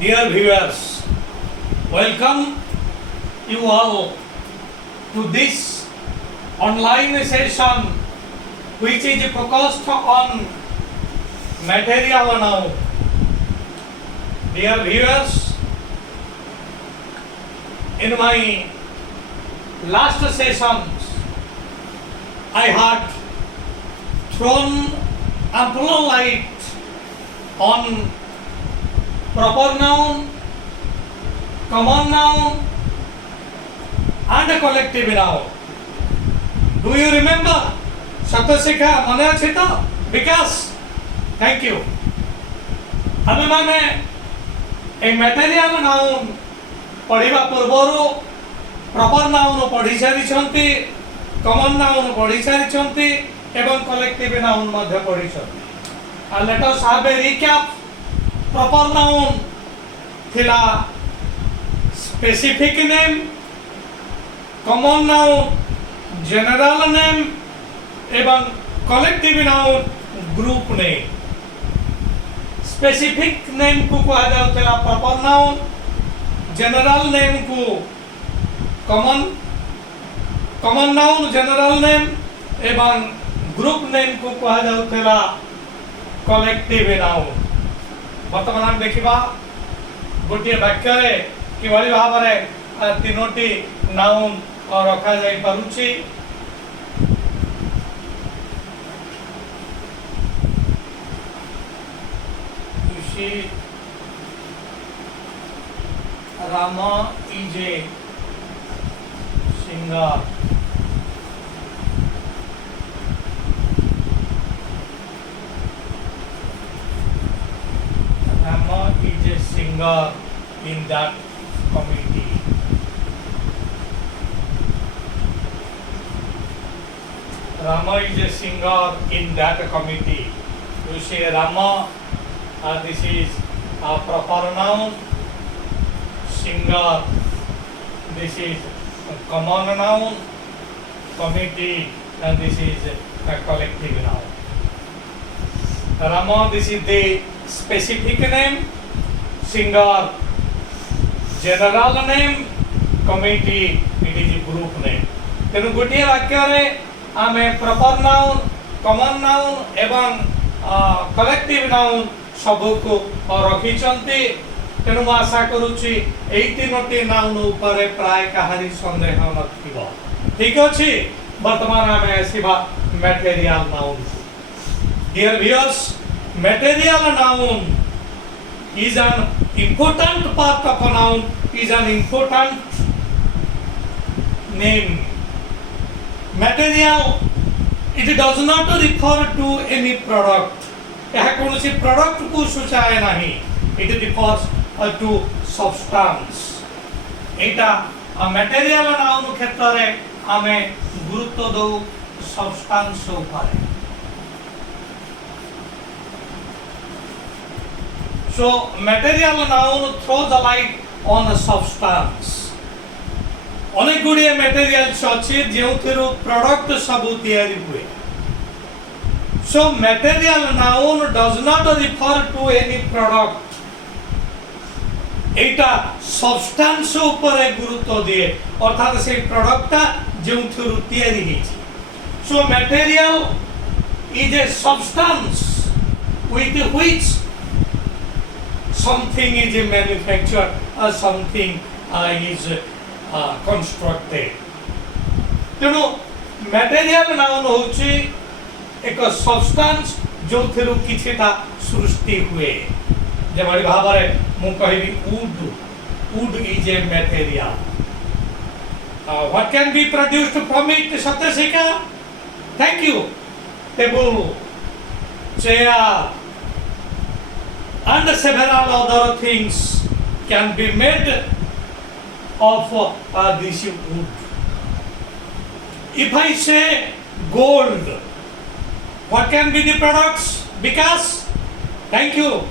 Dear viewers, welcome you all to this online session which is focused on material now. Dear viewers, in my last sessions I had thrown ample light on proper noun, common noun and collective noun. Do you remember? Satyashikha mane achi to? Vikas, thank you. ଆମେ ମାନେ ଏ material noun ପଢ଼ିବା ପୂର୍ବରୁ proper noun ପଢ଼ି ସାରିଛନ୍ତି, common noun ପଢ଼ି ସାରିଛନ୍ତି ଏବଂ collective noun ମଧ୍ୟ ପଢ଼ିଛନ୍ତି। ଆଉ let us have a recap. Proper noun थिला specific name, common noun general name एवं collective noun group name. Specific name को कहा जाउतला प्रॉपर नाउन, जनरल नेम को कॉमन नाउन जनरल नेम एवं ग्रुप नेम को कहा जाउतला कलेक्टिव नाउन। बर्तमान आम देखा गोटे वाक्य कि भाव में तीनोटी नाउन रखा जाई पारुछि। Ram is a singer, Rama is a singer in that committee. Rama is a singer in that committee. You say Rama, this is a proper noun. Singer, this is a common noun. Committee, and this is a collective noun. Rama, this is the specific name, singer general name, committee it is a group name. तेणु गोटे वाक्य रे आमे proper noun, common noun एवं collective noun सबू को रखिचंती। तेणु मैं आशा करूची एई तीनोटी नाउन ऊपर प्राय कहानी संदेह नथिबो। ठीक अछि, वर्तमान आमे आसीबा material noun. Dear viewers, material noun is an important part of a noun, is an important name. Material, it does not refer to any product. यह कौन सी product को सूचाए नहीं. It refers to substance. Etah material noun क्षेत्र रे हमें गुरुत्व दो substance ऊपर. So material noun throws a light on a substance. अनेक गुड़िए materials अच्छी जो product सबू तैयारी हुए. So material noun does not refer to any product. Etah substance ऊपर गुरुत्व दिए अर्थात से product जो तैयारी है. So material is a substance with which something is manufactured or something is constructed. तेणु मटेरियल नाउन होची एक सब्सटेंस जो थिरु किछिटा सृष्टि हुए। जेमरि भाबरे मु कहबी wood is a material. What can be produced from it? Satyashikha, thank you. Table, chair and several other things can be made of this wood. If I say gold, what can be the products? Because, thank you,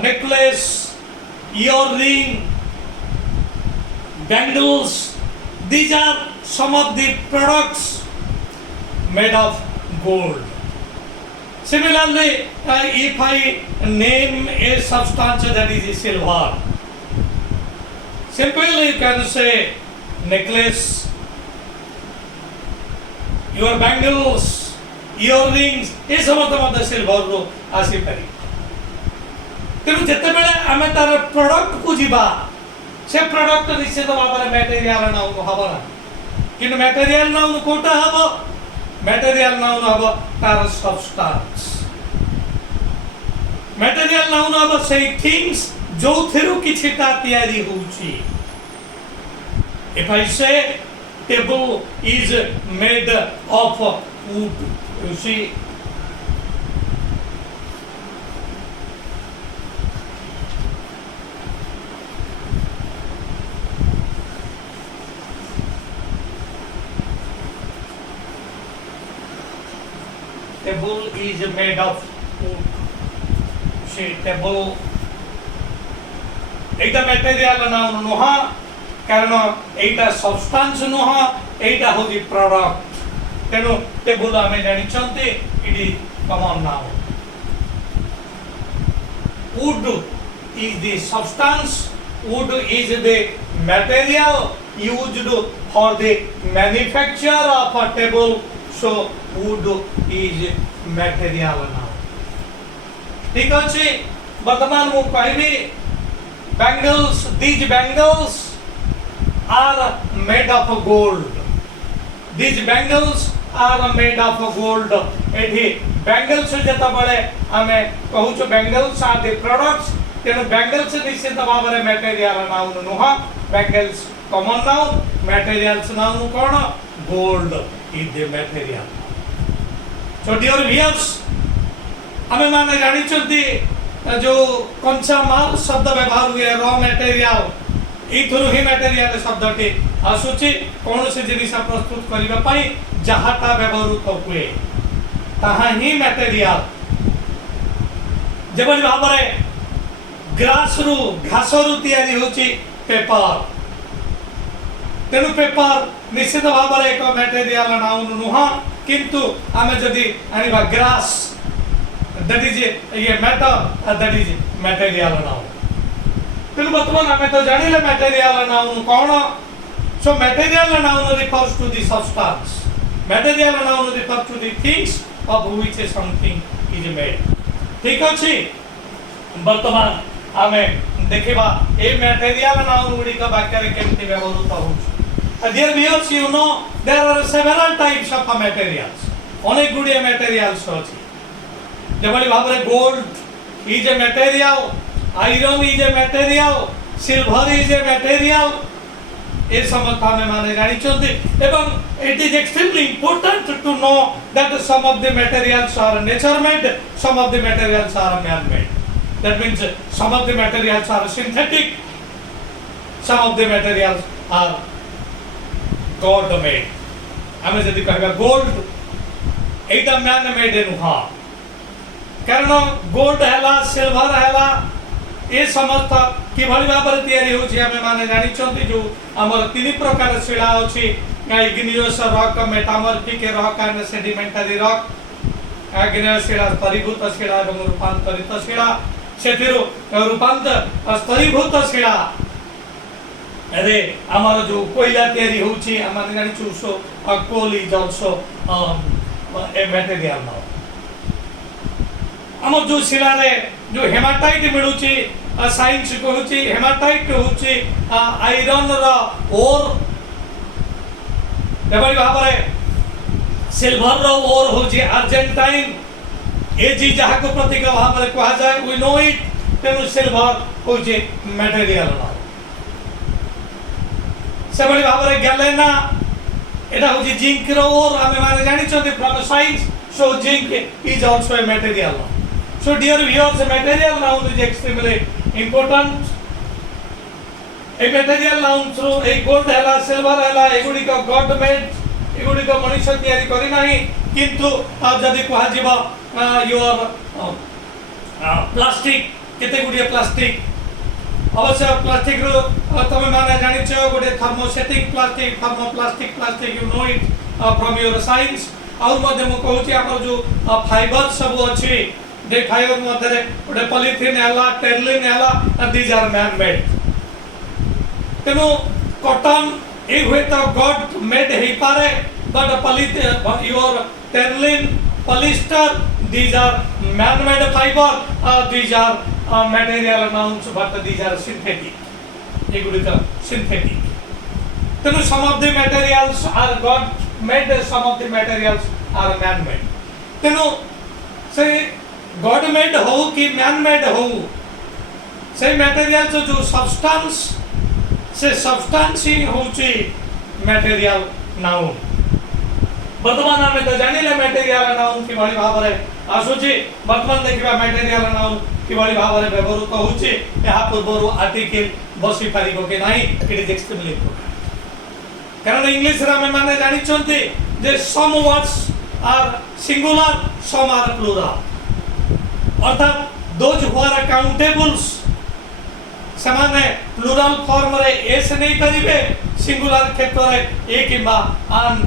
necklace, earring, bangles, these are some of the products made of gold. Similarly, if I name a substance that is silver, Simply you can say necklace, your bangles, earrings, ये समस्त मत silver रो आसी पारि। तेणु जिते बेले आम तार प्रोडक्ट को जीवा से प्रोडक्ट निश्चित भाव में मटेरियल नाउन हम ना कि मटेरियल नाउन कोटा हम मटेरियल नाउन हम तार सब्सटेंस मटेरियल नाउन हम से थिंग्स जो थिरु किछिटा तयारी होउची। If I say table is made of wood, you see table is made of wood. See table Etah material noun नुहा कारण एटा सब्सटेंस नुहा एटा होदी प्रोडक्ट तेनु टेबल आमे जानि छन्ते it is common noun. wood is the substance, wood is the material used for the manufacture of a table, so wood is material noun. ठीक अछि वर्तमान मु कहबी bangles, these bangles are made of gold. These bangles are made of gold. एठी bangles जता बळे आमे कहूछ bangles are the products तेनु bangles निश्चित भाव में material नाउन नुहा bangles common noun materials noun कोन gold is the material। So dear viewers आमे माने जानि छथि जो कंचा माल शब्द व्यवहार हुए रॉ मटेरियल इथुरु ही मटेरियल शब्दटी आसुची कौन से जिनिस प्रस्तुत करिबा पई जहाटा व्यवहृत हुए ताहा ही मटेरियल। जेबल भाबरे ग्रास रु घास रु तयारी होची पेपर तेनु पेपर निश्चित भाबरे एक मटेरियल नाउन नुहा किंतु आमे जदी आनिबा grass that is a matter that is material noun। तेनु वर्तमान आमे तो जानिले material noun cone. So material noun refers to the substance, material noun refers to the things of which something is made। ठीक अछि वर्तमान आमे देखिबा ए material noun गुडी का वाक्य रे केमति व्यवहृत होछ। Dear viewers, you know there are several types of materials, अनेक गुडी materials अछि जेबली भाबरे gold is a material, iron is a material, silver is a material ए समता में माने जानि छथि एवं it is extremely important to know that some of the materials are nature made, some of the materials are man made. That means some of the materials are synthetic, some of the materials are god made. आमे जदि कहबा gold एटा man made नुहा कारण gold हैला silver हैला ए समस्त कि भली भाबरे तयारी होछि हमें माने जानि छथि जो हमर तीन प्रकार शिला अछि igneous rock, metamorphic rock and sedimentary rock. Igneous शिला स्तरीभूत शिला एवं रूपांतरित शिला सेथिरु रूपांतर स्तरीभूत शिला अरे हमर जो कोयला तयारी होछि हम जानि छु so coal is also a material noun. आम जो शिला रे जो हेमाटाइट मिलुची साइंस कहूची हेमाटाइट होची आयरन रो ओर एबली भाबरे सिल्वर रो ओर होची अर्जेंटाइन ए जी जहा को प्रतीक भाबरे कहा जाय वी नो इट तेनु सिल्वर होची मटेरियल ना सेबली भाबरे गैलेना एटा होची जिंक रो ओर हमें माने जानि छथि from science so zinc is also a material. So dear viewers, a material noun is extremely important। A material noun through a gold हैला silver हैला एगुडी का god made एगुडी का मनुष्य तयारी करि नाही किंतु जदि कहा जिबा your प्लास्टिक केते गुडी प्लास्टिक अवश्य प्लास्टिक रो तमे माने जानि छ गोटे thermosetting plastic, thermoplastic plastic you know it from your science. और मध्ये मु कहूची हमर जो फाइबर सब अछि दे फाइबर मध्ये गोटे पॉलीथिन हैला, टेरलिन हैला, दीज आर मैन मेड। ତେଣୁ କଟନ ଏ ହୁଏତ ଗଡ୍ ମେଡ୍ ହେଇପାରେ, but your terlin, polyester, these are man-made fiber, these are material nouns, but these are synthetic. এগুলিকা synthetic. ତେଣୁ some of the materials are God made, some of the materials are man made. ତେଣୁ ସେ God made ହଉ କି man made ହଉ, ସେ materials जो substance, ସେ substance ହିଁ ହଉଛି material noun. ବର୍ତ୍ତମାନ ଆମେ ତ ଜାଣିଲେ material noun କିଭଳି ଭାବରେ ଆସୁଛି। ବର୍ତ୍ତମାନ ଦେଖିବା material noun କିଭଳି ଭାବରେ ବ୍ୟବହୃତ ହେଉଛି। ଏହା ପୂର୍ବରୁ article ବସି ପାରିବ କି ନାହିଁ, it is extremely important. କାରଣ ଇଂଲିଶରେ ଆମେ ମାନେ ଜାଣିଛନ୍ତି ଯେ some words are singular, some are plural, ଅର୍ଥାৎ those who are countables ସେମାନେ ପ୍ଲୁରାଲ ଫର୍ମରେ ଏସ୍ ନେଇପାରିବେ, ସିଙ୍ଗୁଲାର କ୍ଷେତ୍ରରେ ଏ କିମ୍ବା ଆନ୍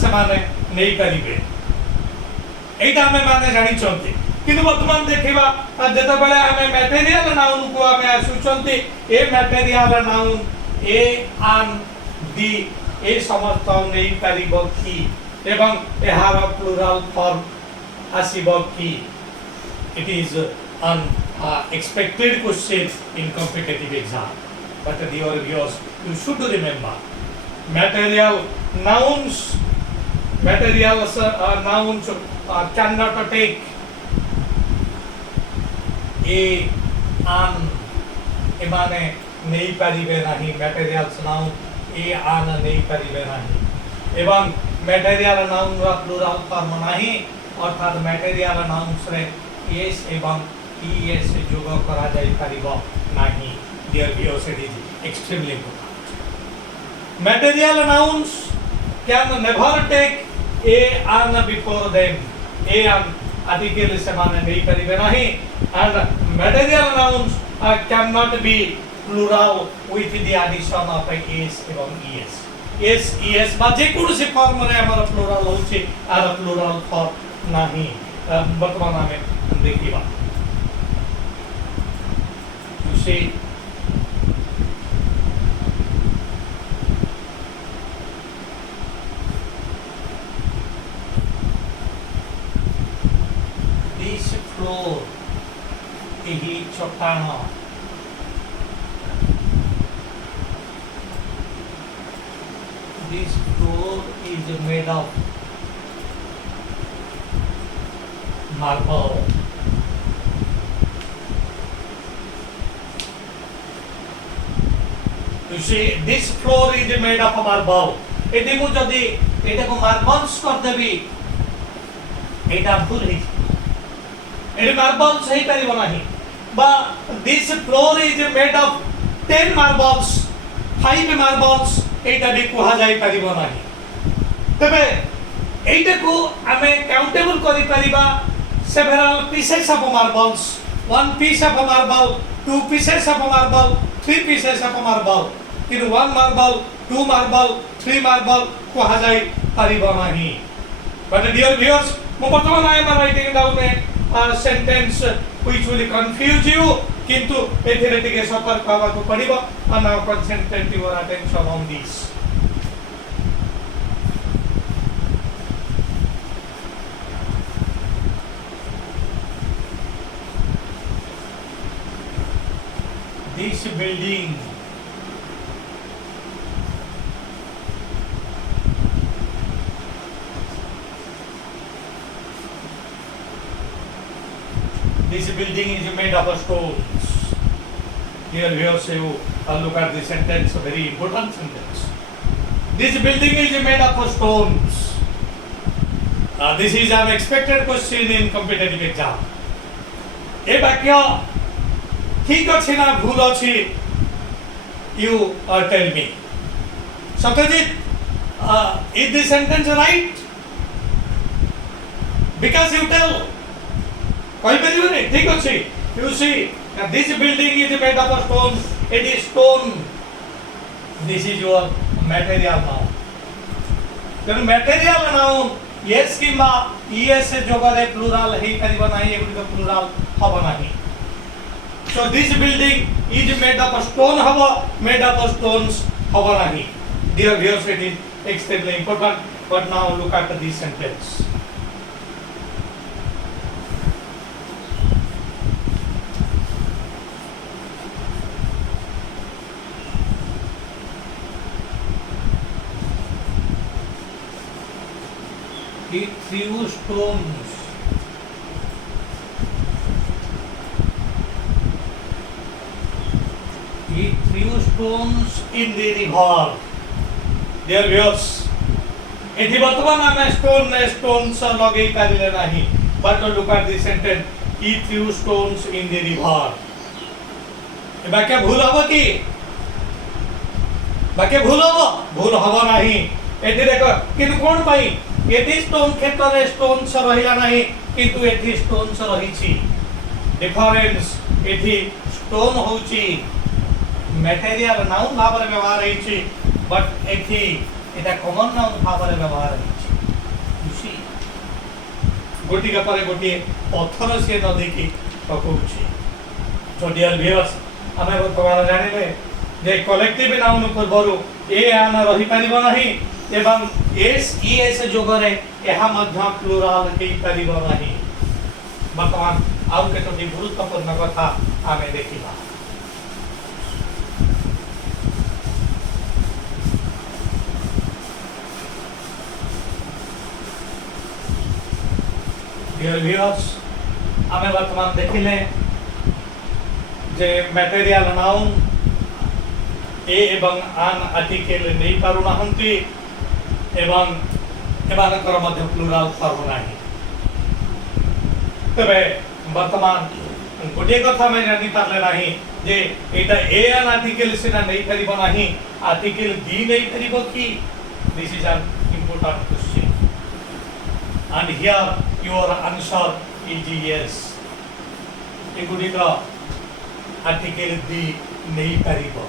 ସେମାନେ ନେଇପାରିବେ। ଏଇଟା ଆମେ ମାନେ ଜାଣିଛନ୍ତି। କିନ୍ତୁ ବର୍ତ୍ତମାନ ଦେଖିବା ଯେତେବେଳେ ଆମେ ମ୍ୟାଟେରିଆଲ ନାଉନକୁ ଆମେ ଆସୁଛନ୍ତି, ଏ ମ୍ୟାଟେରିଆଲ ନାଉନ ଏ ଆନ୍ ଦି ଏ ସମସ୍ତ ନେଇପାରିବ କି ଏବଂ ଏହାର ପ୍ଲୁରାଲ ଫର୍ମ ଆସିବ କି? It is expected questions in competitive exam, but dear viewers, you should remember materials nouns cannot take a an emane nei paribe nahi, materials noun a an nei paribe nahi ebang material noun ra plural form nahi, অর্থাৎ material nouns re yes ebang ES যোগ করা যাই পারিব নাহি। Dear viewers, it is extremely important. Material nouns can never take a an before them. A an article semane nei paribe nahi, and material nouns cannot be plural with the addition of es এবং es. Es es বা যে কোনো সে ফর্মরে আমার plural হচ্ছে আর plural form নাহি। বর্তমান আমি দেখিবা see this floor ehi chotana this floor is made of marble. You see, this floor is made of marble. এটি মু যদি এটাকে মার্বলস করে দেবি, এটা ভুল হইছে। এটি মার্বলস হই পারিব নাহি। বা this floor is made of 10 marbles, 5 marbles, এটা বি কুহা যাই পারিব নাহি। তবে এইটাকু আমি কাউন্টেবল করি পারিবা several pieces of marbles, 1 piece of marble, 2 pieces of marble, 3 pieces of marble. কিন্তু 1 marble, 2 marble, 3 marble কুহা যাই পারিব নাহি। But dear viewers, ମୁଁ ବର୍ତ୍ତମାନ I am writing down a sentence which will confuse you, କିନ୍ତୁ ଏଥିରେ ଟିକେ ସତର୍କ ହେବାକୁ ପଡ଼ିବ। And now concentrate your attention on this. This building is made of stones. Here you look at the sentence, a very important sentence. This building is made of stones. This is an expected question in competitive exam. ए वाक्य ठीक अछि ना भूल अछि? You tell me. Satyajit, is this sentence right? Because you tell. कहि परिबनी ठीक अछि। You see, this building is made of stone. It is stone. This is your material noun. Then material noun yes किंबा es जोगरे plural हेई परिबो नाही, एगुडी plural हबो नाही। So this building is made up of stone haba, made up of stones haba nahi. Dear viewers, it is extremely important. But now look at this sentence. He threw stones. He threw stones in the river. Dear viewers, एठी वर्तमान आमे stones लगे पारिले नाही. But look at this sentence. He threw stones in the river. ए बाक्य भूल हबो कि? बाक्य भूल हबो? भूल हबो नाही. एठी देखो किंतु कोन पई एठी स्टोन क्षेत्र रे स्टोन्स रहिला नाही किंतु एठी स्टोन्स रहिछि. डिफरेंस एठी स्टोन होउछि मटेरियल नाउन भाव रे व्यवहार होइछि बट एठी এটা কমন নাউন ভাବରେ ব্যবহার হচ্ছে খুশি গোটি কাপরে গোটি পথর সে নদীকি পকଉଛି তো ডিয়ার ভিউয়ার্স ଆମେ ବର୍ତ୍ତମାନ ଜାଣିଲେ ଯେ କଲେକ୍ଟିଭ ନାଉନ ପୂର୍ବରୁ ଏ ଆନ ରହି ପାରିବ ନାହିଁ ଏବଂ ଏସ୍ ଇଏସ୍ ଯୋଗରେ ଏହା ମଧ୍ୟ ପ୍ଲୁରାଲ ହେଇ ପାରିବ ନାହିଁ ବର୍ତ୍ତମାନ ଆଉ କେତୋଟି ଗୁରୁତ୍ୱପୂର୍ଣ୍ଣ କଥା ଆମେ ଦେଖିବା Dear viewers, आमे वर्तमान देखिले जे मटेरियल नाउन ए एवं आन आर्टिकल नै पारु नाहंती एवं एमानकर मध्य प्लुराल पारु नाही तबे वर्तमान गोटे कथा मैं जानि पारले नाही जे एटा ए आन आर्टिकल सिना नै परिबो नाही आर्टिकल दी नै परिबो की this is an important question and here your answer is yes एगुडिक आर्टिकल दी नहीं पारिबो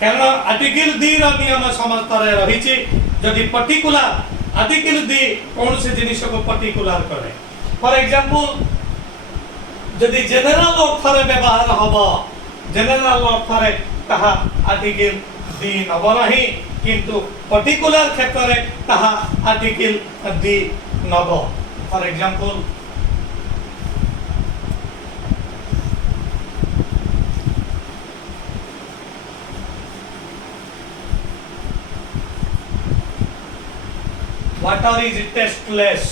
कारण आर्टिकल दी रो नियम समस्त रे रहिछि जदि पर्टिकुलर आर्टिकल दी कोन से जिनिस को पर्टिकुलर करे फॉर एग्जांपल जदि जनरल अर्थ रे व्यवहार हबो जनरल अर्थ रे ताहा आर्टिकल दी नबो नाही किंतु पर्टिकुलर क्षेत्र रे ताहा आर्टिकल दी नबो for example water is tasteless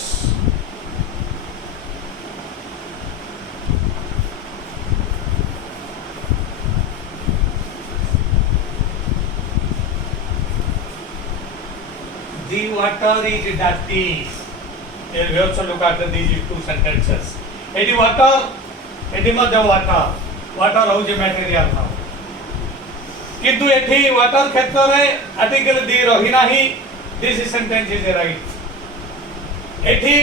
the water is dirty here we also look at these two sentences eti water eti madhya water ho je material na kintu eti water kshetra re article di rahi nahi this sentence is right eti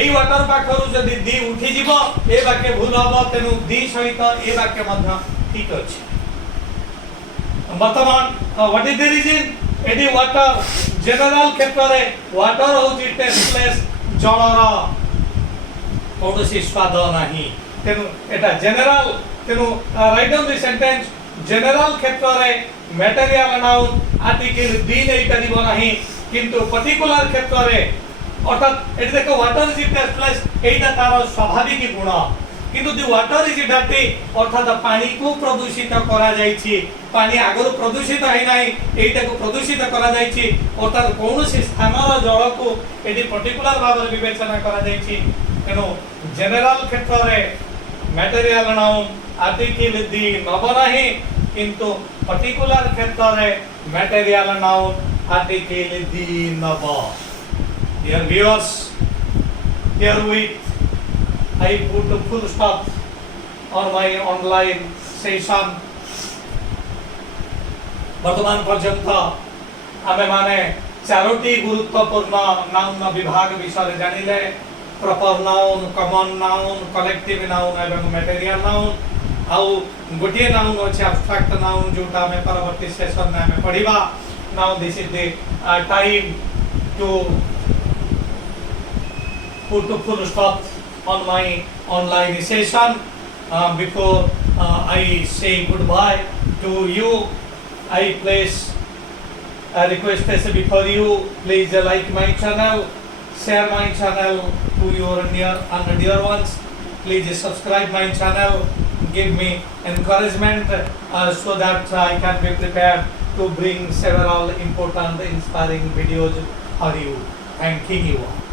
ei water pakhru jodi di uthi jibo e bakye bhul hobo tenu di sahita e bakye madhya thik achi bartaman what is the reason eti water general क्षेत्र रे water होची tasteless जलर कोनोसी स्वाद नाही तेनु एटा general तेनु write down the sentence general क्षेत्र रे मटेरियल नाउन आर्टिकल दी नै परिबो नाही किंतु पर्टिकुलर क्षेत्र रे अर्थात एटा देखो वाटर इज टेस्टलेस एटा तार स्वाभाविक गुण किंतु द वाटर इज डर्टी अर्थात पानी को प्रदूषित करा जायछि पानी आगरो प्रदूषित है नाही एटा को प्रदूषित करा जायछि अर्थात कोनोसी स्थानर जल को एडी पर्टिकुलर भाव रे विवेचना करा जायछि एनो जनरल क्षेत्र रे मटेरियल नाउन आर्टिकल दी नबो नाही किंतु पर्टिकुलर क्षेत्र रे मटेरियल नाउन आर्टिकल दी नबो dear viewers here with I put a full stop on my online session. वर्तमान पर्यंत आमे माने चारोटी गुरुत्वपूर्ण नाउन विभाग विषय जानिले proper noun common noun collective noun एवं मटेरियल नाउन आउ गोटे नाउन अछि एब्स्ट्रैक्ट नाउन जोटा में परवर्ती सेशन में हमें पढ़िबा now this is the time to put a full stop on my online session before I say goodbye to you, I place a request as before you. Please like my channel, share my channel to your near and dear ones. Please subscribe my channel, give me encouragement so that I can be prepared to bring several important inspiring videos for you. Thank you all.